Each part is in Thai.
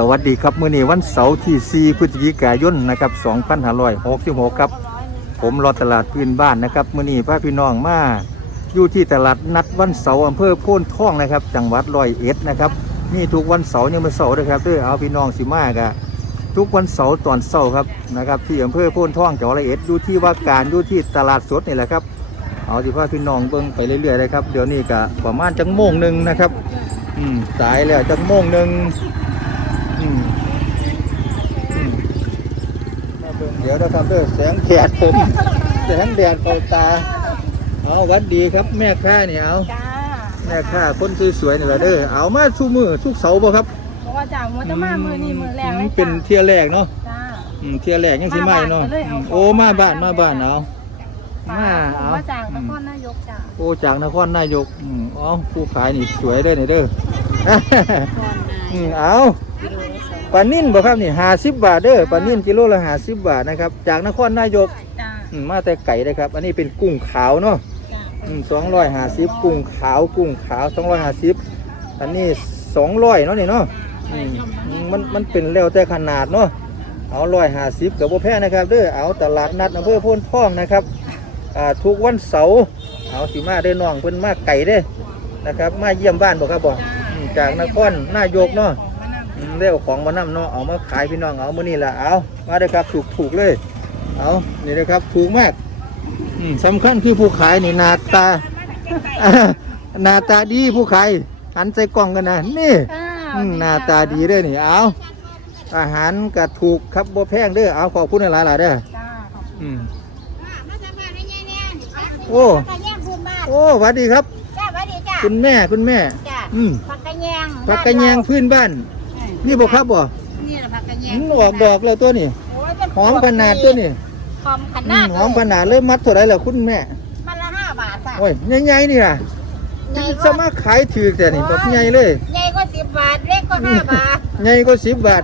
สวัสดีครับมื้อนี้วันเสาร์ที่ 4 พฤศจิกายนนะครับ2566ครับ ผมรอตลาดพื้นบ้านนะครับมื้อนี้พาพี่น้องมาอยู่ที่ตลาดนัดวันเสาร์อำเภอโพนท่องนะครับ จังหวัดร้อยเอ็ดนะครับนี่ทุกวันเสาร์ยังมาเสาร์นะครับด้อเอาพี่น้องสิมากะทุกวันเสาร์ตอนเสาร์ครับนะครับที่อำเภอโพนท่องจังหวัดร้อยเอ็ดอยู่ที่ว่าการอยู่ที่ตลาดสดนี่แหละครับเอาสิพาพี่น้องเบิ่งไปเรื่อยๆเลยครับเดี๋ยวนี้ก็ประมาณจังโมงหนึ่งนะครับอืมสายแล้วจังโมงหนึ่ง เบิ่งเดี๋ยวนะครับเด้อแสงแดดผม แสงแดดเข้าตาเอาหวัดดีครับแม่ค้านี่เอาจ้าแม่ค้าคนสวยๆนี่แหละเด้อเอามาทุกมือทุกเสาร์บ่ครับเพราะว่าจากมือตะมามือนี่มือแรกเลยจ้าเป็นเที่ยแรกเนาะจ้าอืมเที่ยแรกยังสิไม่เนาะมาบ้านก็เลยเอาอืมโอ้มาบ้านมาบ้านเอามาเอาว่าจากนครนายกจ้าโอ้จากนครนายกอืมอ๋อผู้ขายนี่สวยเด้อนี่เด้ออืมเอา ปลานิ่นบ่ครับนี่ห้าสิบบาทเด้อปลานิ่นกิโลละห้าสิบบาทนะครับ จากนครนายกจ้าอืมมาแต่ไก่นะครับ อันนี้เป็นกุ้งขาวเนาะจ้าสองร้อยห้าสิบกุ้งขาวกุ้งขาวสองร้อยห้าสิบอันนี้สองร้อยเนาะนี่เนาะอืมมันมันเป็นแล้วแต่ขนาดเนาะเอาร้อยห้าสิบกับโบแพงนะครับเด้อเอาตลาดนัดอำเภอโพ้นท่องนะครับอ่าทุกวันเสาร์เอาสิมาได้อน้องเพิ่นมาไก่เด้อนะครับ มาเยี่ยมบ้านบ่ครับบ่อืมจากนครนายกเนาะอืม ได้เอาของมานำเนาะเอามาขายพี่น้องเอามื่อนี้ละเอามาเลยครับถูกถูกๆเลย เอานี่นะครับถูกมากอืมสำคัญคือผู้ขายนี่หน้าตาหน้าตาดีผู้ขายหันใส่กล่องกันนะนี่อืมหน้าตาดีเด้อนี่เอาอาหารก็ถูกครับบ่แพงเด้อเอาขอบคุณหลายๆเด้อจ้าขอบคุณอืมมาสัมภาษณ์ให้แน่ๆโอ้ผักกระแยงพื้นบ้านโอ้สวัสดีครับจ้าสวัสดีจ้าคุณแม่คุณแม่จ้าอืมผักกระแยงผักกระแยงพื้นบ้าน นี่บ่ครับบ่นี่แหละผักกระแยอืงมออกดอกแล้วตัวนี้โอ้ยมันหอมขนาดตัวนี้หอมขอืนาดมหอมขนาดเลยมัดเท่าไหรล่ะคุณแม่มันละห้าบาทจ้ะโอ้ยใหญ่ๆนี่ล่ะใหญ่สามารถขายถือแต่นี่แบบใหญ่เลยใหญ่ก็สิบบาทเล็กก็ห้าบาทใหญ่ก็สิบบาท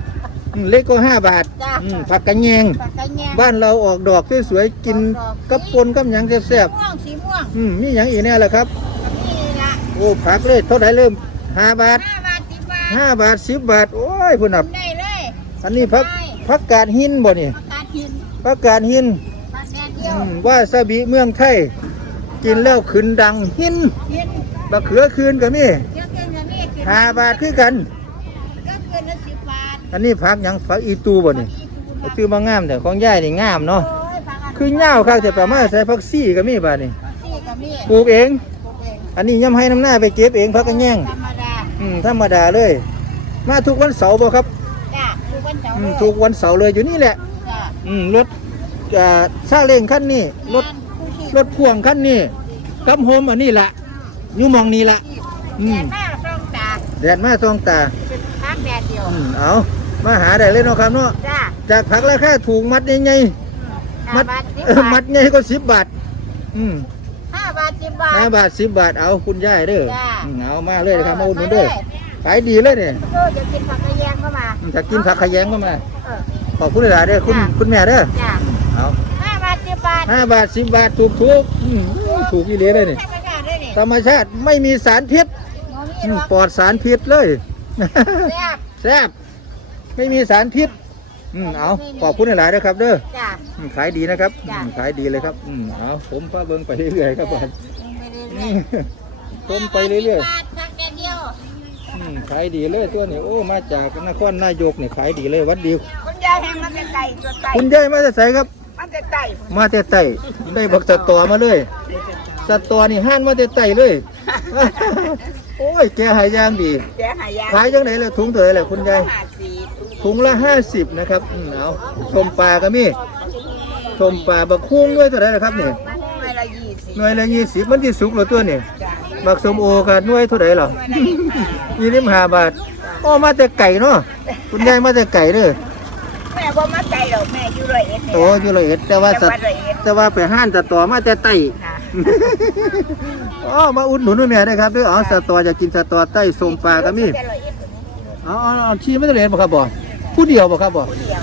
อืมเล็กก็ห้าบาทจ้ะอืมผักกระแยงผักกระแยง บ้านเราออกดอกสวยๆกินกับปนกับหยังแซ่บม่วงสีม่วงๆอืมมีหยังอีกแน่ล่ะครับนี่ละโอ้ผักเลยเท่าไหรเริ่มห้าบาท ห้าบาทสิบบาทห้าบาทสิบบาท โอ้ยพุ่นนับได้เลยอันนี้ผักผักกาดหินบ่นี่ผักกาดหินผักกาดหินผักแดดเดียอืวมว่าซาบิเมืองไทยกินแล้วขึ้นดังหินหินบะเขือคืนก็มีเยอะเกินกว่านี้คือห้าบาทคือกัน เยอะเกินละสิบบาทอันนี้ผักหยังผักอีตูบ่นี่ชื่อมางามแต่ของยายนี่งามเนาะโอ้ยผักอันคือเงาวครับแต่ประมาณใส่ผักซี่ก็มีบาดนี่ซี่กับมีปลูกเอง ปลูกเองอันนี้ย่ำให้น้ำหน้าไปเก็บเองพักกันแย่งธรรมดา อืมธรรมดาเลย มาทุกวันเสาร์บ่ครับจ้ะทุกวันเสาร์อืมเลยทุกวันเสาร์เลยอยู่นี่แหละ จ้ะอืมรถอ่าซาเล้งคันนี้รถ งานผู้ชีรถพ่วงคันนี้กับโฮมอันนี้ละอยู่หมองนี้ละ อืแดมดหน้าช่องตาแดดมาสองตาเป็นพักแดดเดียว อืมเอามาหาได้เลยเนาะครับเนาะจ้ะจากผักราคาถูกมัดใหญ่ห้าๆมัดบาทสิบเออบามัทดใหญ่ก็สิบบาท อืมห้า บาทสิบบาท ห้าบาทสิบบาทเอาคุณยายเด้อจ้ะ อืมเอามาเลยนะครับมาอุดหนุนเด้อขายดีเลยเนี่ยโอ้จะกินผักกระแยงก็มา ถ้ากินผักขะแยงก็มาเออ ขอบคุณหลายๆเด้อคุณจ้ะ คุณแม่เด้อจ้ะเอาห้าบาทสิบบาทห้าบาทสิบบาทถูกถูกๆอืมถูกอีเหลียเลยนี่ธรรมดาด้วยนี่ธรรมชาติไม่มีสารพิษโมมีอืหรมอกปลอดสารพิษเลย แซ่บแซ่บไม่มีสารพิษ อืมเอาขอบคุณหลายๆเด้อครับ เด้อจ้ะ อืมขายดีนะครับจ้ะ อืมขายดีเลยครับอืมเอาผมพาเบิ่งไปเรื่อยๆครับผมไปเรื่อือยมๆผมไปเรื่อยห้าบาทสิบบาทผักแดดเดียวๆอืมขายดีเลยตัวนี้โอ้มาจากนครนายกนี่ขายดีเลยวัดดี คุณยายแห้งมันจะไก่ตัวไก่คุณยายมาจากไสครับ มันจะไก่มาแต่ไต่ได้บักสตอมาเลยสตอนี่ห้านมาแต่ไต่เลย โอ้ยแกหายยางดีแกหายาขายจังไหนเลยถุงเท่าไหร่แหละคุณยายห้าสี่ ถุงละห้าสิบนะครับอืมเอาชมปลาก็มีชมปลาบักคุ้งด้วยเท่าไหร่ละครับเนี่ยไม่ละยี่สิบหน่วยละยี่สิบมันที่สุกเหรอตัวเนี่ยจ้ะบักสมโอกับหน่วยเท่าไหร่หรอ ยี่สิบห้าบาทโอ้มาแต่ไก่เนาะคุณยายมาแต่ไก่เด้อแม่บ่มาไก่หรอกแม่อยู่ร้อยเอ็ดโตอยู่เลยเอ็ดแต่ว่าสัตว์แต่ว่าไปห้านสตอมาแต่ไต่ค่ะอ๋อมาอุดหนุนด้วยแม่ได้ครับเด้วยอ๋อสตออยากกินสตอไต้สมปลาก็มีแค่ร้อยเอ็ดเอ๋อาเอาชีไม่ได้เรียนบ่ครับบ่ ผู้เดียวบ่ครับบ่เดียว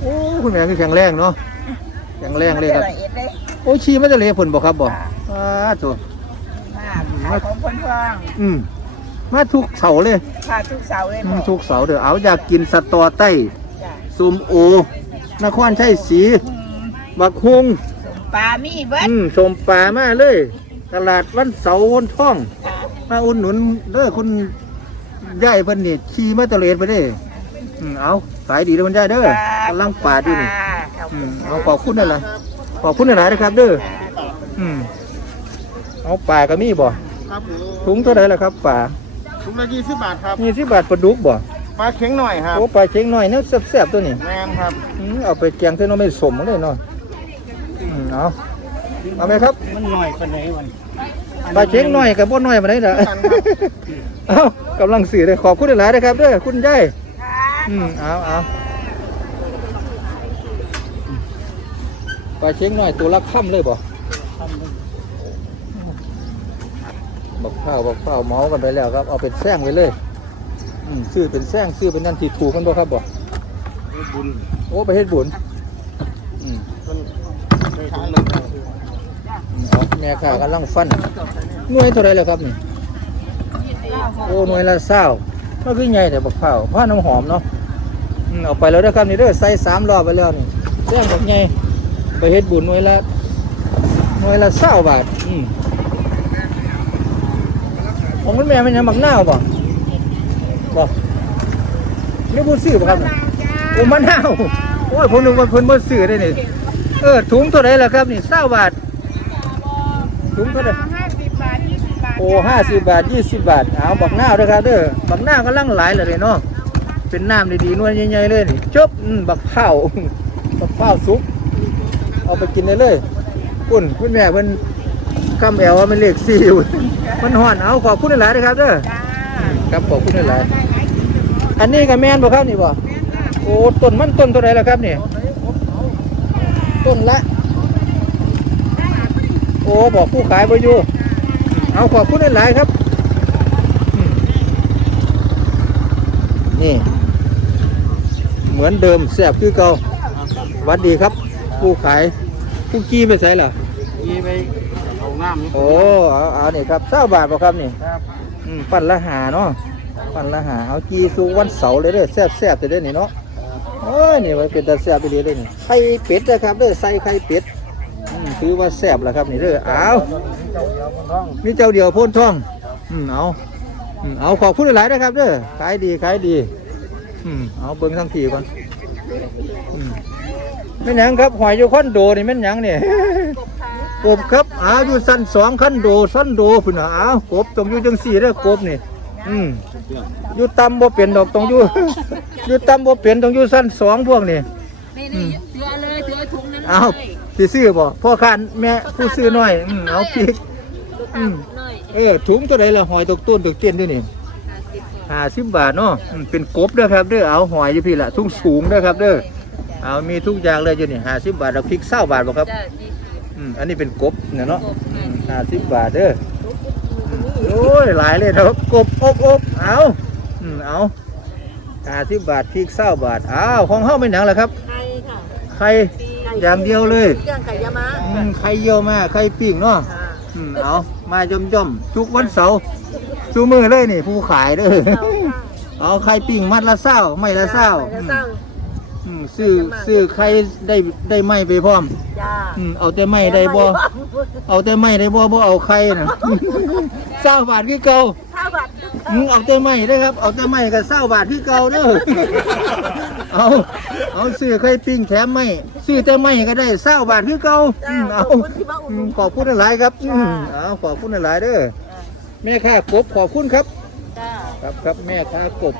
โอ้คุณแม่คือแข็งแรงเนาะแข็งแรงเลยครับร้อยเอ็ดเลยโอ้ชีไม่ได้เรียนผลบ่ครับบ่อ้าตัวมากขายของคนฟังอืมมาทุกเสาร์เลยค่ะทุกเสาร์เลยอืพ่มอทุกเสาร์เด้อเอาอยากกินสตอไต้จ้ะซุมโอนครชัยศรีอืมบักฮุงปลามีเบิดอืมชมป่ามาเลย ตลาดวันเสาร์วันท่องค่ะมาอุ่นหนุนเด้อคุณยายเพิ่นนี่ขี่มาตะเลดไปเด้ อืมเอาขายดีเด้อคุณยายเด้อกำลังปาดอยู่นี่ค่ะขอบอืคุมณเอาขอบคุณนั่นล่ะขอบคุณหลายๆนะครับ เด้อค่ะอืมเอาป่าก็มีบ่ครับผมถุงเท่าไหร่ล่ะครับป่าถุงละยี่สิบบาทครับยี่สิบบาทปลาดุกบ่ปลาเข็งหน่อยครับโอ้ปลาเช็งน้อยเนื้อแซ่บๆตัวนี้แมนครับอืมเอาไปแกงเส้นน้องไม่สมเลยเนาะอืมเอาเอาไหมครับมันหน่อยกันไหนวันปลาเช็งน้อยกับบ่น้อยมาได้เด้อเอากำลังสื่อเลยขอบคุณหลายๆนะครับเด้อคุณยายค่ะ อืมเอาเอาปลาเช็งน้อยตัวละค่ำเลยบ่บักข้าวบักข้าวเมากันไปแล้วครับ เอาเป็นแซงไปเลย อืมซื้อเป็นแซงซื้อเป็นนั่นที่ถูกกันบ่ครับบ่บุญโอ้ไปเฮ็ดบุญอืมมันเคยทานเลยเอาแม่ข้ากำลังฟันหน่วยเท่าไรแล้วครับนี่โอ้หน่วยละเศร้า มันคือใหญ่แต่บักข้าวผ้าน้ำหอมเนาะอืมเอาไปแล้วเด้อครับนี่เด้อใส่สามรอบไปแล้วนี่แซงบักใหญ่ไปเฮ็ดบุญหน่วยละหน่วยละเศร้าบาทอืมของมันแม่มันยังมักหน้าวบ่บ่นี่ผู้ซื้อบ่ครับนี่โอ้มะนาวโอ้ยผมนึกว่าเพิ่นบ่ซื้อได้นี่เออถุงเท่าไรล่ะครับนี่เศร้าบาทถุงเท่าไรห้า โอ้ห้าสิบบาทยี่สิบบาท เอาบักหน้าวด้วยครับเด้อบักหน้าวก็ลังหลายเลยเนาะ เป็นน้ำดีๆนวลใหญ่ๆเลยนี่จบอืมบักข้าวบักข้าวสุกเอาไปกินได้เลยคุณคุณแม่เพิ่นคำแอวว่ามันเลขสี่อยู่มันห่อน เอาขอบคุณหลายๆนะครับเด้อจ้าครับขอบคุณหลายๆอันนี้ก็แม่นบ่ครับนี่บ่โอ้ต้นมันต้นเท่าไหรล่ะครับนี่ต้นละ โอ้บอกผู้ขายบ่อยู่ เอาขอบคุณหลายๆครับอืมนี่ เหมือนเดิมแซ่บคือเก่าหวัดดีครับ ผู้ขาย ผู้กี้ไปใส่ล่ะยีไปเอาน้ำโอ้เอาเอานี่ครับเศร้าบาทบ่ครับนี่ครับอืมปั่นละหาเนาะปั่นละหาเอากีสูวันเสาร์เลยเด้อแซ่บแซ่บๆเลยเด้อนี่เนาะโอ้ยนี่ไว้เป็นตาแซ่บไปเลยเด้อนี่ไข่เป็ดนะครับเด้อใส่ไข่เป็ดอืม ถือว่าแซ่บแล้วครับนี่เด้อเอามีเจ้าเดียวโพ่นท่อง อืมเอาอืมเอาขอบคุณหลายๆนะครับเด้อขายดีขายดี อืมเอาเบิ้งทั้งทีก่อนอืมแม่นหยังครับหอยอยู่คอนโดนี่แม่นหยังเนี่ยกบครับอาอยู่สั้นสองคันโดสั้นโดพุ่นน่ะอ้าวกบต้องอยู่จังสี่เด้อกบนี่อืมอยู่ต่ำบ่เป็นดอกต้องอยู่ อยู่ต่ำบ่เป็นต้องอยู่สั้นสองพวกนี่ นี่นี่เตือเลยเตือถุงนั้นเอา สิซื้อบ่พ่อค้านแม่ผู้ซื้อน้อยอืมเอาพริกอืมหน่อยเออถุงตัวไหนละหอยตกต้นตกเตี้ยนด้วยนี่ห้าสิบบาทเนาะอืมเป็นกบเด้อครับเด้อเอาหอยอยู่พี่ละทุ่งสูงเด้อครับเด้อเอามีทุกอย่างเลยอยู่นี่ห้าสิบบาทเอาพริกเศร้าบาทบ่ครับจ้าดีสิอืมอันนี้เป็นกบเนี่ยเนาะกบแม่ห้าสิบบาทเด้ออืมโอ้ยหลายเลยครับกบอบอบเอาอืมเอาห้าสิบบาทพริกเศร้าบาทอ้าวของเฮาเป็นหยังล่ะครับไข่ค่ะไข่ อย่างเดียวเลย เครื่องไก่ยามะอืมไข่เยี่ยวมาไข่ปิ้งเนาะค่ะอืมเอามาย่อมย่อมๆทุกวันเสาร์ชูมือเลยนี่ ผู้ขายเด้อเอาไข่ปิ้งมัดละเศร้าไม่ละเศร้าอืมซื้อซื้อไข่ได้ได้ไม่ไปพร้อม จ้าอืมเอาแต่ไม่ได้บ่เอาแต่ไม่ได้บ่บ่เอาไข่น่ะ เศร้าบาทคือเก่า ข้าวผัดอืมเอาแต่ไม่ได้อครับ เอาแต่ไม่ก็เศร้าบาทคือเก่าเด้อ เอา เอาซื้อไข่ปิ้งแถมไม่ซื้อแต่ไม่ก็ได้เศร้าบาทคือเก่าอืมเอาอืมขอบคุณหลายๆครับอืมเอาขอบคุณหลายๆเด้อแม่ค้ากบขอบคุณครับ จ้าครับครับแม่ค้ากบ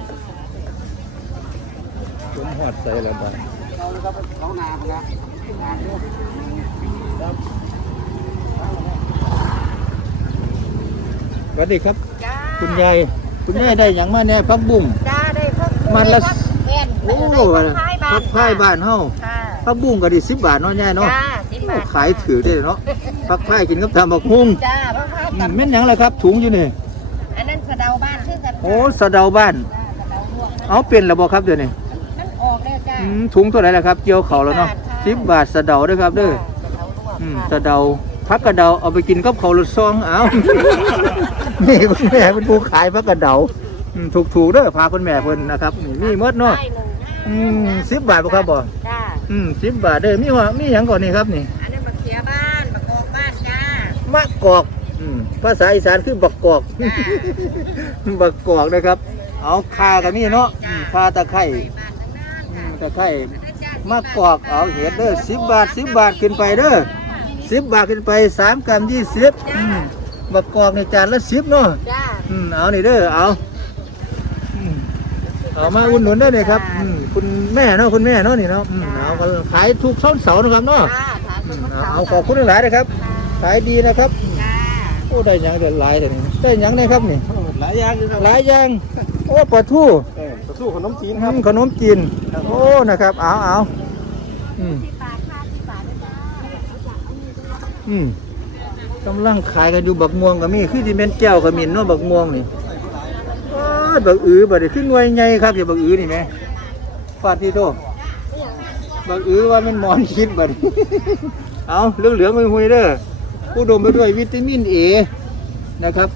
ผมหอดใส่ละบาทเขานาไปแล้วสวัสดีครับ จ้าคุณยายคุณยายได้อย่างมาเนี่ยพักบุ้ง จ้าได้พวกมันละ แม่นโอ้ได้พวกพายบาทพักพายบ้านเฮาค่ะพักบุ้งก็ได้สิบบาทเนาะยายเนาะจ้าสิบบาทขายถือได้เนาะพักพายกินกับตำบักหุ่งจ้าพวกพายอืกับมแม่นหยังล่ะครับ ถุงอยู่นี่ อันนั้นสะเดาบ้านคือกันโอ้สะเดาบ้าน จ้าสะเดาลวกนะเอาเป็นระบบครับเดี๋ยวนี้มันออกแล้วจ้า อืมถุงตัวไหนล่ะครับเกี่ยวเขาแล้วเนาะสิบบาทสะเดาเด้วยครับเด้อ สะเดาลวกอืมค่ะสะเดาพักกระเดาเอาไปกินกับเขาวรถซองเอา นี่คุณแม่เป็นผู้ขายพักกระเดา อืมถูกๆเด้อพาคุณแม่เพิ่นนะครับนี่มีหมดเนาะได้หนึ่งอืมสิบบาทบ่ครับบ่จ้าอืมสิบบาทเด้อมีว่ามีหยังก่อนนี่ครับนี่อันนี้มาเคลียร์บ้านมากอกบ้านจ้ามะกอกอืมภาษาอีสานคือบักกอกบักกอกนะครับ เอาคากันนี่เนาะอืมคาตะไคร้บ้านทั้งนั้นอืมตะไคร้มะกอกเอาเห็ดเด้อสิบบาทสิบบาทขึ้นไปเด้อสิบบาทขึ้นไปสามกรัมยี่สิบอืมบักกอกในจานละสิบเนาะ จ้าอืมเอานี่เด้อเอาอืม เอามาอุ่นหนุนได้เลยครับอืมคุณแม่เนาะคุณแม่เนาะนี่เนาะอืมเอาก็ขายทุกเสาร์เสาร์นะครับเนาะจ้าขายอืต้นมมะเอาขามเอาขอบคุณหลายๆนะครับ ขายดีนะครับจ้าโอ้ได้หยังเดือดหลายแต่นี่ได้หยังได้ครับนี่หลายอย่างอยู่ครับหลายอย่างโอ้ปลาทู่เออต่อสู้ขนมจีนอืครับมขนมจีนโอ้นะครับเอาเอาอืมสิบบาทค่ะสิบบาทนะจ้าอืมกำลังขายกันอยู่บักม่วงก็มีคือที่เป็นแก้วขมิ้นเนาะบักม่วงนี่โอ้ย บักอือบัดนี้ขึ้นหน่วยใหญ่ครับอย่าบักอือนี่แหม่ฟาดที่โตบักอือว่ามันหมอนคิดบัดนี้เอาเหลืองเหลืองๆหุยๆเด้ออุดมไปด้วยวิตามินเอนะครับ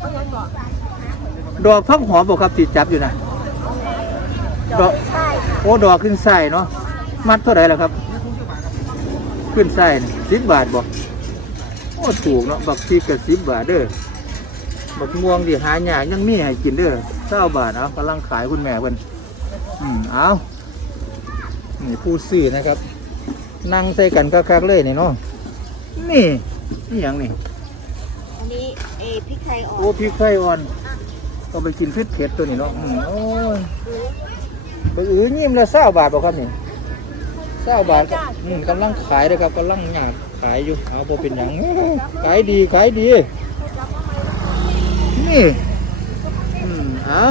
ดอกพักหอมบอกครับติดจับอยู่นะดอกใช่ค่ะโอ้ดอกขึ้นไส้เนาะมัดเท่าไหร่ล่ะครับ ขึ้นไส้สิบบาทบอกโอ้ถูกเนาะบักซีกับสิบบาทเด้อบักม่วงดิหายากยังมีให้กินเด้อ เจ้าบาทเอากำลังขายคุณแม่เพิ่นอืมเอานี่ผู้ซื้อนะครับ นั่งใส่กันคักๆเลยนี่เนาะนี่นี่หยังนี่อันนี้เอพริกไทยอ่อโอ้นพริกไทยอ่อนก็ไปกินเผ็ดเผ็ดๆตัวนี้เนาะอืมโอ้ยไปอื้อยิ้มละเศร้าบาทบ่ครับนี่เศร้าบาทก็อืมกำลังขายเลยครับกำลังอยากขายอยู่เอาพอเป็นอย่างขายดีขายดีนี่อืม เอา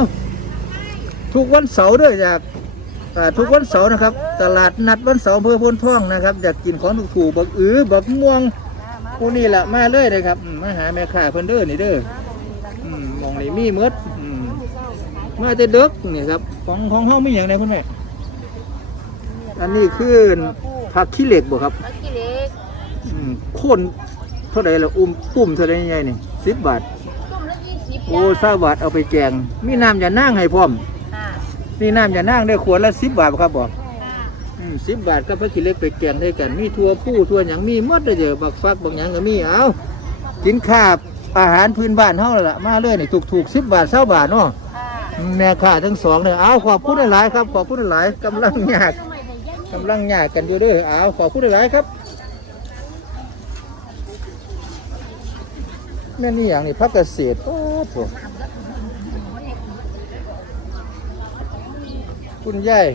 ทุกวันเสาร์เด้วยอยากอ่าทุกวันเสาร์นะครับ ตลาดนัดวันเสาร์อำเพื่อพ้นท่องนะครับ อยากกินของถูกๆบักอื้อบักม่วงผู้นี่แหละมาเลยนะครับอืมมาหาแม่ค้าเพิ่นเด้อนี่เด้ออืมมองนี่มีหมดอืมมาแต่เด็กนี่ครับของของเฮามีอย่างไรคุณแม่อันนี้คือผักขี้เหล็กบ่ครับแล้วกี่เล็กอืมโคนเท่าไหร่ละอุ้มปุ้มเท่าไหร่ใหญ่นี่สิบบาทตุ้มละยี่สิบ โอ้ซาบาทเอาไปแกง มีน้ำยานั่งให้พร้อมค่ะมีน้ำยานั่งได้ขวดละสิบบาทบ่ครับบอกค่ะสิบบาทกับผักขี้เหล็กไปแกงได้กัน มีทั่วผู้ทั่วหยังมีหมดเลยเด้อบักฟักบักหยังก็มีเอากินข้าวอาหารพื้นบ้านเฮานั่นล่ะมาเลยนี่ถูกถูกสิบบาทเศร้าบาทเนาะค่ะแม่ค้าทั้งสองเนี่ยเอาขอบคุณหลายๆครับ ขอบคุณหลายๆกำลังยากกำลังยากกันอยู่เด้อเอาขอบคุณหลายๆครับ แม่นี่อย่างนี้พักเกษตรโอ้โหคุณยาย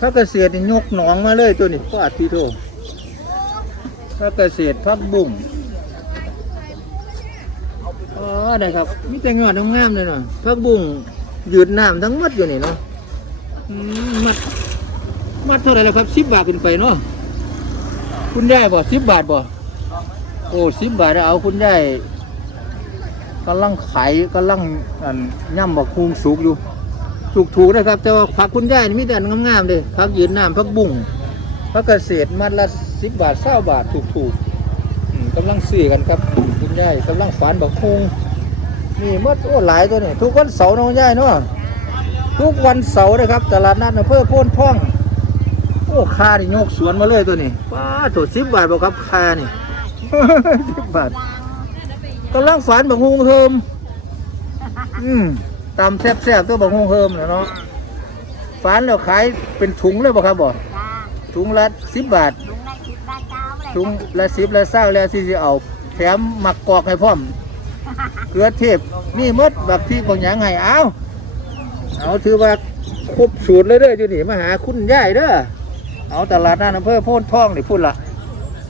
พักเกษตรนี่ยกหนองมาเลยตัวนี้ก็อัดทีโทพักเกษตรพักบุ้งอ๋อได้ครับมีแต่งอดงามเลยเนาะพักบุ้งยืดน้ำทั้งหมดอยู่นี่เนาะมัดมัดเท่าไหร่แล้วครับสิบบาทขึ้นไปเนาะคุณยายบ่สิบบาทบ่โอ้สิบบาทเอาคุณยาย กำลังขายกำลังอันย่ำบักคุงสุกอยู่ถูกถูกๆนะครับ แต่ว่าผักคุณยายมีแต่อันงามๆเลยผักยืนน้ำผักบุ้งผักเกษตรมัดละสิบบาทเศร้าบาทถูกถูกๆกำลังซื้อกันครับคุณยายกำลังฝานบักคุงมีหมดโอ้หลายตัวนี่ทุกวันเสาร์น้องยายเนาะทุกวันเสาร์นะครับตลาดนัดอำเภอโพนท่องโอ้ค่านี่ยกสวนมาเลยตัวนี้ป้าถูกสิบบาทบอกครับค่านี่สิบบาท กำลังฝานบักฮุงเฮิมอืมตำแซ่บๆตัวบักฮุงเฮิมนะเนาะฝานแล้วขายเป็นถุงเลยบ่ครับบ่จ้าถุงละสิบบาทลุงได้สิบบาทเจ้าอะไรถุงละสิบละเศร้าแล้วที่จะเอาแถมหมักกอกให้พร้อมเกลือเทพนี่หมดบักที่บางอย่างไงเอาเอาถือว่าครบสูตรเลยเด้ออยู่นี่มาหาคุณยายเด้อเอาตลาดนัดอำเภอโพนท่องนี่พูดละ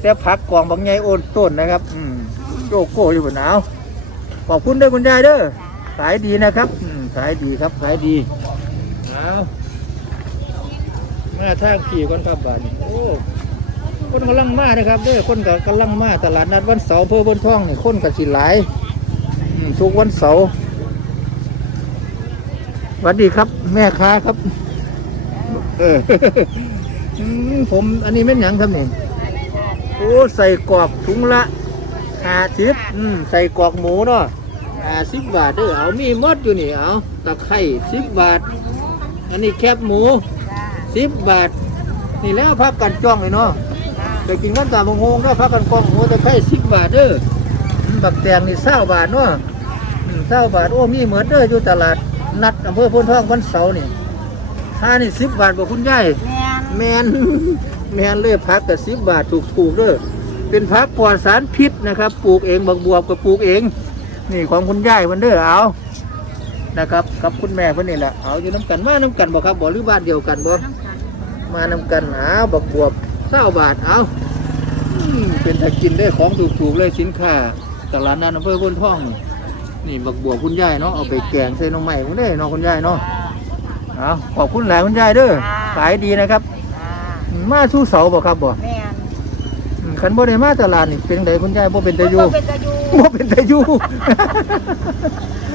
แต่ผักกองบางใหญ่โอนต้นนะครับ อืม โจโก้อยู่บนหนาวขอบคุณด้อคุณยายเด้อขายดีนะครับอืมขายดีครับขายดีเอามาทางขี่ก่อนครับบ้านนี้โอ้คนกำลังมานะครับเด้อคนก็กำลังมาตลาดนัดวันเสาร์อำเภอบนท่องนี่คนก็สิหลายอืมทุกวันเสาร์สวัสดีครับ แม่ค้าครับ เออ อืมผมอันนี้เป็นหยังครับนี่โอ้ใส่กรอกถุงละ ห้าสิบอืมใส่กรอกหมูเนาะอ่าสิบบาทเด้อเอามีหมดอยู่นี่เอาตะไคร้สิบบาท อันนี้แคบหมูจ้าสิบบาท นี่แล้วพักกันจ้องเลยเนาะไปกินกันตามงงก็พักกันกองโอ้ตะไคร้สิบบาทเด้ออืมบักแตงนี่เศร้าบาทเนาะอืมเศร้าบาทโอ้มีเหมือนเด้ออยู่ตลาดนัดอำเภอโพนทองวันเสาร์นี่ค่านี่สิบบาทบ่คุณยายแมนแมนแมนเลยพักแต่สิบบาทถูกถูกๆเด้อ เป็นพักปลอดสารพิษนะครับ ปลูกเองบักบวบก็ปลูกเอง นี่ของคุณยายเพิ่นเด้อเอานะครับกับคุณแม่เพิ่นนี่แหละเอาอยู่น้ำกันมาน้ำกันบ่ครับบ่หรือบ้านเดียวกันบ่มาน้ำกันเอาบักบวบเศร้าบาทเอาอืมเป็นตะกินได้ของถูกๆเลยสินค้าตลาดนัดอำเภอพ้นท่อง นี่นี่บักบวบคุณยายเนาะเอาไปแกงใส่หน้องใหม่คุณเด้เนาะคุณยายเนาะเอาขอบคุณหลายคุณยายเด้อขายดีนะครับจ้าอืมมาสู้เสาบ่ครับบ่แม นอืมคันบ่ได้มาตลาดนี่เป็นไดคุณยายบ่เป็นตะอยูบ่เป็นตะยูบ่เป็นตะอยู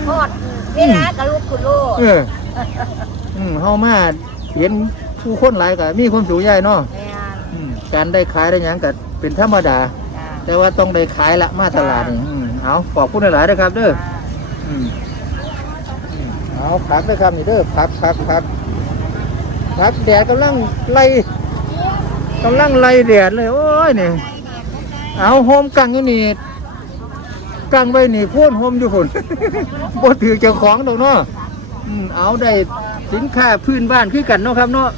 ทอดเวลากะลูกคุณลูกเอออืมเฮามาเห็นผู้คนหลายก็มีความสุขใหญ่เนาะแมนอืมการได้ขายได้หยังก็เป็นธรรมดาจ้าแต่ว่าต้องได้ขายละมาตลาดนี่อืมเอาขอบคุณหลายๆนะครับ เด้ออืมอืมเอาผักเด้อครับนี่เด้อผักผักผักผักแดดกำลังไล่กำลังไล่แดดเลย โอ้ยนี่ เอาโฮมกังอยู่นี่กังไว้นี่โพ่นโฮมอยู่พุ่นบ่ถือเจ้าของดอกเนาะอืมเอาได้สินค้าพื้นบ้านคือกันเนาะครับเนาะ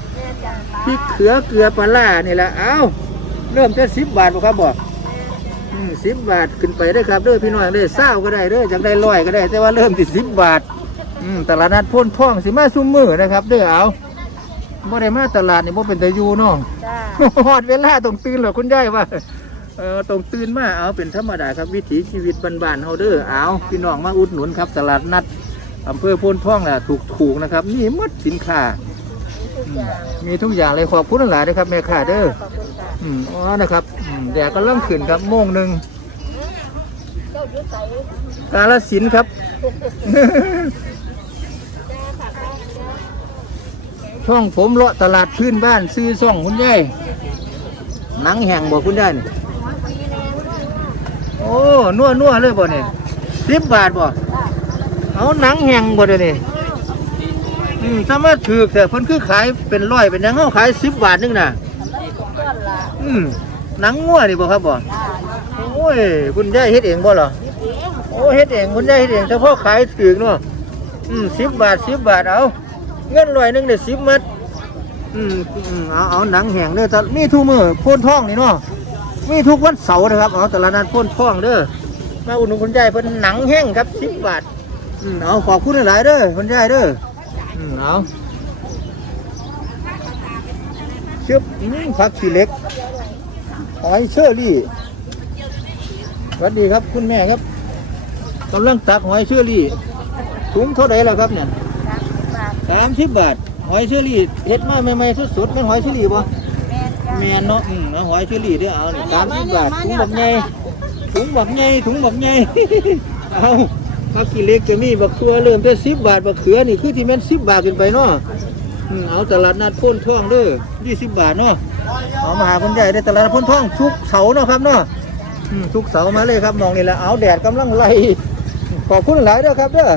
พริกเขือเกลือปลาล่านี่แหละเอาเริ่มจะสิบบาทบ่ครับบ่สิบบาทขึ้นไปได้อครับเด้อพี่น้องเด้อเศร้าก็ได้เด้อจากได้ร้อยก็ได้ แต่ว่าเริ่มที่สิบบาทอืมตลาดนัดพ่นท่องสิมาซุมมือนะครับ เด้อเอาบ่ได้มาตลาดนี่บ่เป็นตะยูเนาะจ้าฮอดเวลาต้องตื่นเหรอคุณยายว่า เออต้องตื่นมาเอาเป็นธรรมดาครับวิถีชีวิตบ้านๆเฮาเด้อเอาพี่น้องมาอุดหนุนครับตลาดนัดอำเภอโพนท่องน่ะถูกๆนะครับนี่หมดสินค้ามีทุกอย่างเลยขอบคุณหลายนะครับแม่ค้าเด้ออืมอ๋อนะครับแดดก็เริ่มขึ้นครับโมงหนึ่งกาลสินครับ ช่องผมเลาะตลาดพื้นบ้านซื้อซ่องคุณยายหนังแห้งบอกคุณยายนี่ อ้นัวนัวเลยบ่เนี่ยสิบบาทบ่เอาหนังแห้งบ่เดี๋ยวนี้อืมถ้ามารถถือแต่เพิ่นคือขายเป็นร้อยเป็นหยังเฮาขายสิบบาทนึงน่ะอืมหนังงัวนี่บ่ครับบ่โอ้ยคุณยายเฮ็ดเองบ่เหรอโอ้เฮ็ดเองคุณยายเฮ็ดเองเฉพาะขายถือเนาะอืมสิบบาทสิบบาทเอาเงินร้อยนึงได้สิบมัดอืมอืมเอาเอาหนังแห้งเด้อแต่มีทุกมื้อโพนทองนี่เนาะ มีทุกวันเสาร์นะครับเอาแต่ละนัดโพนทองเด้อมาอุดหนุนคุณยายเพิ่นหนังแห้งครับสิบบาทอืมเอาขอบคุณหลายๆเด้อคุณยายเด้ออืมเอาเชือบอืมผักขี้เล็กหอยเชอรี่สวัสดีครับคุณแม่ครับกำลังตักหอยเชอรี่ถุงเท่าไหร่แล้วครับเนี่ยสามสิบบาทสามสิบบาทหอยเชอรี่เฮ็ดมาใหม่ๆสดๆเป็นหอยเชอรี่บ่ แมนจ้าแม่นเนาะอืมเอาหอยเชอรี่เด้อเอานี่สามสิบบาทถุงบักใหญ่ถุงบักใหญ่ถุงบักใหญ่ เอาผักขี้เหล็กก็มีบักตัวเริ่มแต่สิบบาทบักเขือนี่คือที่แม่นสิบบาทขึ้นไปเนาะอืมเอาตลาดนัดโพ้นท่องเด้อยี่สิบบาทเนาะเอามาหาคุณยายได้ตลาดนัดโพ้นท่องทุกเสาร์เนาะครับเนาะอืมทุกเสาร์มาเลยครับมองนี่แหละเอาแดดกำลังไล่ขอบคุณหลายเด้อครับเด้อ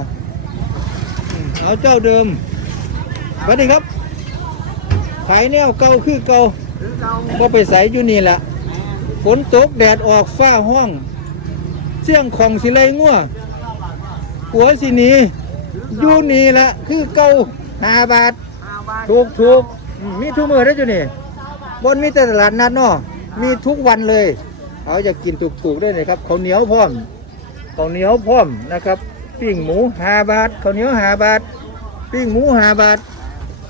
อืมเอาเจ้าเดิมสวัสดีครับขายแนวเก่าคือเก่า ก็ไปใส่อยู่นี่แหละฝนตกแดดออกฟ้าห้อง เสี่ยงของสิไลงัวหัวสินีอยู่นี่แหละคือเก่าหาบาทถูกถูกมีทุกมือได้ออยู่นี่บนมีแต่ตลาดนัดเนาะมีทุกวันเลยเขาจะกินถูกๆได้เลยครับเขาเหนียวพร้อมเขาเหนียวพร้อมนะครับปิ้งหมูหาบาทข้าเหนียวหาบาทปิ้งหมูหาบาท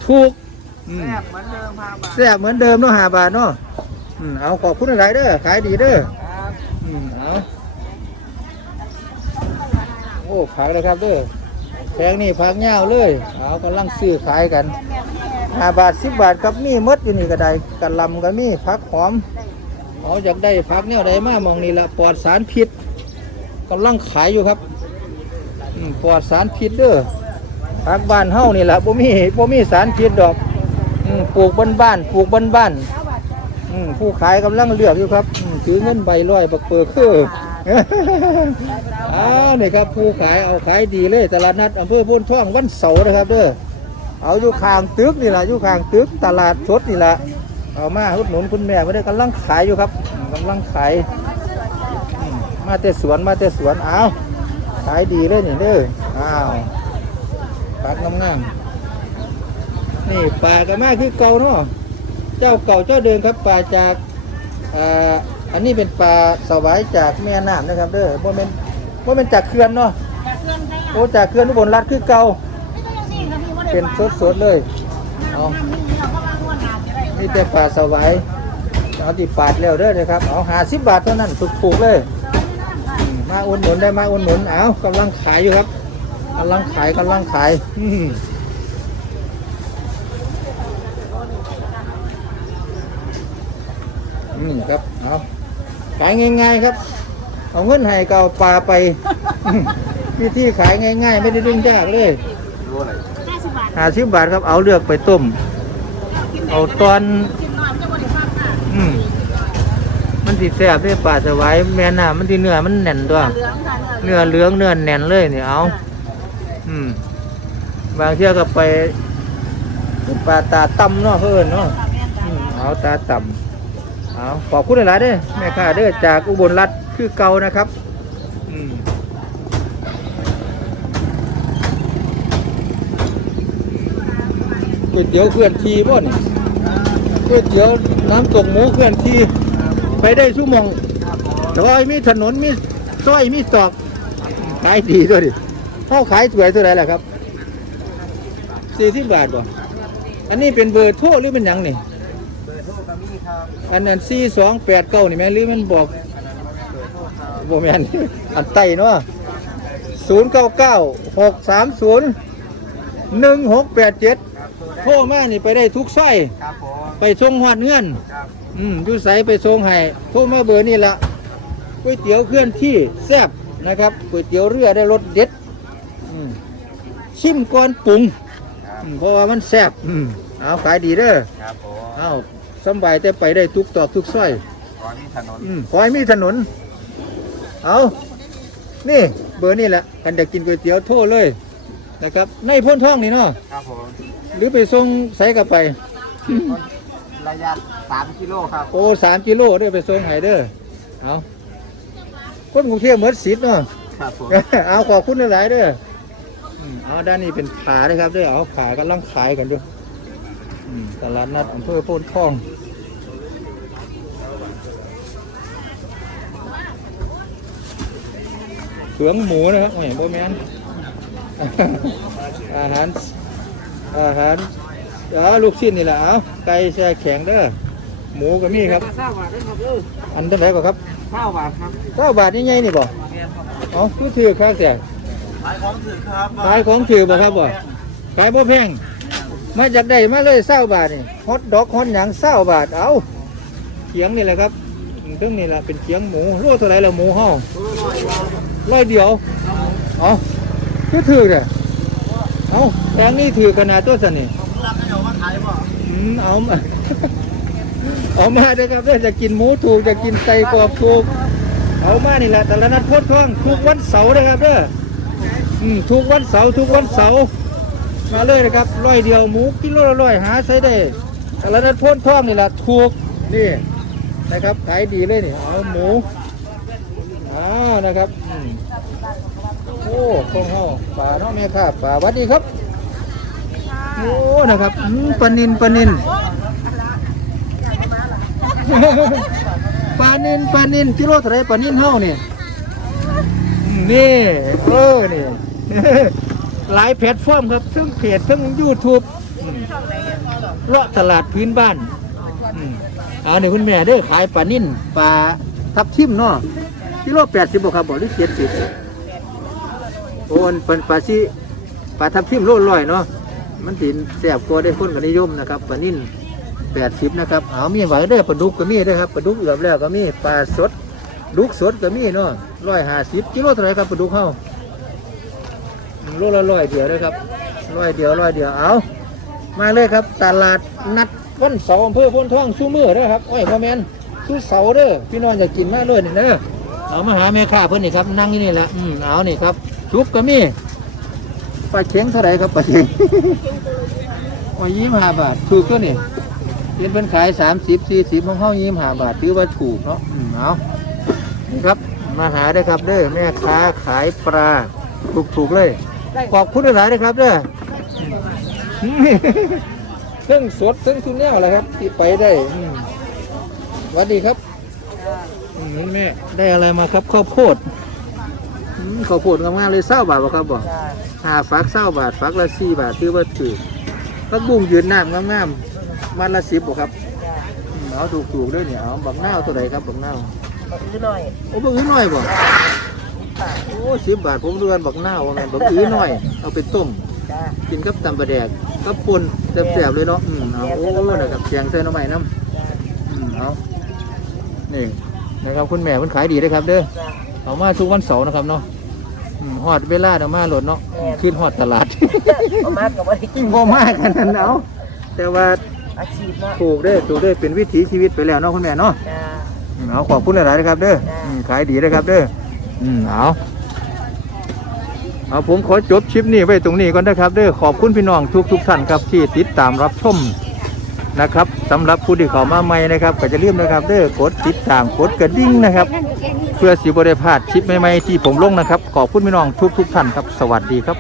ถูก อืมเหมือนเดิมพาบาทแซ่บเหมือนเดิมเนาะห้าบาทเนาะอืมเอาขอบคุณหลายเด้อขายดีเด้อ ครับอืมเอาโอ้ผักเลยครับเด้อแพงนี่ผักเงาวเลย เอากำลังซื้อขายกันห้าบาทสิบบาทครับมีหมดอยู่นี่ก็ได้กะหลำก็มีผักหอมเขาอยากได้ผักแนวใดมามองนี่ละปลอดสารพิษกำลังขายอยู่ครับอืมปลอดสารพิษเด้อผักบ้านเฮานี่แหละบ่มีบ่มีสารพิษดอก อืมปลูกบ้านบ้านๆปลูกบ้านบ้านๆอืมผู้ขายกำลังเลือกอยู่ครับอืมถือเงินใบร้อยบักเปิดคือ อ้าวนี่ครับผู้ขายเอาขายดีเลยตลาดนัดอำเภอพนท่องวันเสาร์นะครับเด้อเอาอยู่ข้างตึกนี่แหละอยู่ข้างตึกตลาดสดนี่แหละเอามาอุดหนุนคุณแม่ไม่ได้กำลังขายอยู่ครับกำลังขายอืมมาแต่สวนมาแต่สวนเอาขายดีเลยนี่เด้ออ้าวปากงามๆ นี่ปลาก็มาคือเก่าเนาะเจ้าเก่าเจ้าเดิมครับปลาจากอ่าอันนี้เป็นปลาสวายจากแม่น้ำนะครับเด้อบ่เป็นบ่เป็นจากเขื่อนเนาะแต่เครื่องได้โอ้จากเขื่อนอุบลรัฐคือเก่าไม่ต้องยังสิ่งนะพี่ว่าได้เป็นสดๆเลยเอาน้ำนี่เราก็ว่างวดหนาจะได้นี่แต่ปลาสวายเอาติปาดแล้วเด้อนะครับเอาหาสิบบาทเท่านั้นถูกๆเลยอืมมาอุดหนุนได้มาอุดหนุนเอากำลังขายอยู่ครับกำลังขายกำลังขายอืม อืมครับเอาขายง่ายๆครับ เอาเงินให้ก็เอาปลาไปอืมวิธีขายง่าย ๆ ไม่ได้ยุ่งยากเลยรู้อะไรห้าสิบบาทหาสิบบาทครับเอาเลือกไปต้ม เอาตอน สิบนอนจะบริภาคค่ะอืมมันสิแซ่บด้วยปลาสวายแม่น้ำมันสิเนื้อมันแน่นตัวเหลืองค่ะเนื้อเหลืองเนื้อแน่นเลยนี่เอา อืม บางเที่ยก็ไปเป็นปลาตาต่ำเนาะเพื่อนเนาะอืมเอาตาต่ำ เอาขอบคุณหลายๆเด้อแม่ค้าเด้อจากอุบลรัฐคือเก่านะครับอืมก๋วยเตี๋ยวเคลื่อนที่บ่นี่ก๋วยเตี๋ยวน้ำตกหมูเคลื่อนที่ไปได้ชั่วโมงซอยมีถนนมีซอยมีตอกขายดีด้วยดิเขาขายสวยเท่าไหร่ล่ะครับสี่สิบบาทบ่อันนี้เป็นเบอร์โทรหรือเป็นหยังนี่ อันนั้นสี่สองแปดเก้านี่แม่หรือมันบอกบ่แม่นอันไตเนาะศูนย์เก้าเก้าหกสามศูนย์หนึ่งหกแปดเจ็ดโทรมานี่ไปได้ทุกไส้ครับผมไปส่งหอดเงื่อนครับอืมอยู่ใสไปส่งให้โทรมาเบอร์นี่ละก๋วยเตี๋ยวเคลื่อนที่แซ่บนะครับก๋วยเตี๋ยวเรือได้รสเด็ดอืมชิมก่อนปรุงอืมเพราะว่ามันแซ่บอืม เอาขายดีเด้อครับผมเอาสำบายแต่ไปได้ทุกตอกทุกซอยตอนนี้ถนนอืมขอให้มีถนน เอานี่เบอร์นี่แหละกันจะกินก๋วยเตี๋ยวโทรเลยนะครับ ในพ้นท้องนี่เนาะครับผมหรือไปส่งใส่กลับไป ระยะ3กิโลครับโอ้สามกิโลเด้อไปส่งให้เด้อเอาคนกรุงเทพเหมือนสิทธิ์เนาะ ครับผมเอาขอบคุณหลายๆเด้ออืมเอาด้านนี้เป็นขาเลยครับเด้อเอาขากำลังขายกันด้วยอืม ตลาดนัดอำเภอโพนทองเขืองหมูนะครับโอ้ยโบแมนอาหาร อาหารเออลูกชิ้นนี่แหละเอาไก่แช่แข็งเด้อหมูก็มีครับเศร้าบาทด้วยครับเอออันเท่าไหร่กว่าครับเศร้าบาทครับเก้าบาทนี่ไงนี่บ่เรียนครับเอ๋อคือถือครับเสียขายของถือครับขายของถือบ่ครับบ่ขายบ่แพง มาจากใดมาเลยเศร้าบาทนี่ฮอตดอกฮอตหยังเศร้าบาทเอาเขียงนี่แหละครับเครื่องนี่แหละเป็นเขียงหมูโลเท่าไรละหมูเฮาร้อยเดียวเอาคือถือเลยเอาแพงนี่ถือขนาดตัวสนนี่รับให้เอามาขายบ่อืมเอามาเอามาเด้อครับจะกินหมูถูกจะกินไก่กรอบถูกเอามานี่แหละแต่ละนัดโพดท่องทุกวันเสาร์นะครับเด้อทุกวันเสาร์ทุกวันเสาร์ มาเลยนะครับร้อยเดียวหมูกิโลละร้อยหาใช้ได้แต่ละนัดโพดท่องนี่แหละถูกนี่นะครับขายดีเลยนี่เอาหมูอ้าวนะครับอืมโอ้ของเฮาป่าเนาะแม่ค่ะป่าหวัดดีครับโอ้นะครับอืมปลานินปลานิน ปลานินปลานินกิโลเท่าไหรปลานินเฮาเนี่ยอืมนี่เออนี่ หลายแพลตฟอร์มครับทั้งเพจทั้งยูทูบเลาะตลาดพื้นบ้านอืมอ่าเนี่คุณแม่เด้อขายปลานิ่นปลาทับทิมเนาะกิโลแปดสิบบ่ครับบ่หรือเจ็ดสิบโอ้อันเป็นปลาซีปลาทับทิมโลร้อยเนาะมันถินแสบกว่าได้คนกันนิยมนะครับปลานิ่นแปดสิบนะครับเอามีไหวได้อปลาดุกก็มีได้อครับปลาดุกเหลือบแล้วก็มีปลาสดดุกสดก็มีเนาะร้อยห้าสิบกิโลเท่าไหรครับปลาดุกเฮา อืมโลละร้อยเดียวเลยครับร้อยเดียวร้อยเดียวเอามาเลยครับ ตลาดนัดวันเสาร์อำเภอพนท่องชูมือเด้อครับโอ้ยพ่อแมนชูเสาเด้อพี่น้องอยากกินมากเลยนี่เด้อเอามาหาแม่ค้าเพิ่นนี่ครับนั่งอยู่นี่แหละอืมเอานี่ครับซุปก็มีปลาเค็งเท่าไหร่ครับปลาเค็งว่ายี่ห้าบาทถูกก็นี่เห็นเป็นขายสามสิบสี่สิบของเขายี่ห้าบาทถือว่าถูกเนาะอืมเอานี่ครับมาหาได้ครับเด้อแม่ค้าขายปลาถูกถูกๆเลย ขอบคุณหลายๆนะครับเด้ออืมเครื่องสดเครื่องทุนแนวอะไรครับที่ไปได้อืมสวัสดีครับอืมแม่ได้อะไรมาครับข้าวโพดอืมข้าวโพดงามๆเลยเศร้าบาทบ่ครับบ่หาฟักเศร้าบาทฟักละสี่บาทถือว่าถูกฟักบุ้งยืนน้ำงามๆมันละสิบบ่ครับอืมเอาถูกๆด้วยเนี่ยเอาบักนาวตัวใดครับบักนาว ซื้อหน่อย โอ้บักอื้อน้อยบ่โอ้สิบบาทผมดูกันบักนาวว่าแม่นบักอื้อน้อย เอาไปต้ม จ้ากินกับตำปลาแดกกับปนแซ่บๆเลยเนาะอืมเอาโอ้นะครับเสียงเส้นน้ำใหม่น้ำอืมเอานี่นะครับคุณแม่คุณขายดีนะครับเด้อจ้า เอามาทุกวันเสาร์นะครับเนาะอืมฮอดเวลาเอามาโหลดเนาะอืมขึ้นฮอดตลาด เอามากับว่าได้กินบ่มากกันนั้นเอาแต่ว่าอาชีพเนาะถูกเด้อถูกเด้อเป็นวิถีชีวิตไปแล้วเนาะคุณแม่เนาะจ้า อืมเอาขอบคุณหลายๆนะครับเด้อจ้าอืมขายดีนะครับเด้ออืมเอา เอาผมขอจบชิปนี้ไว้ตรงนี้ก่อนนะครับเด้อขอบคุณพี่น้องทุกทุกท่านครับที่ติดตามรับชมนะครับสำหรับผู้ที่เข้ามาใหม่นะครับก็จะเลื่อมนะครับเด้อกดติดตามกดกระดิ่งนะครับ เพื่อสิบริพลาดชิปใหม่ๆที่ผมลงนะครับ ขอบคุณพี่น้องทุกทุกท่านครับ สวัสดีครับ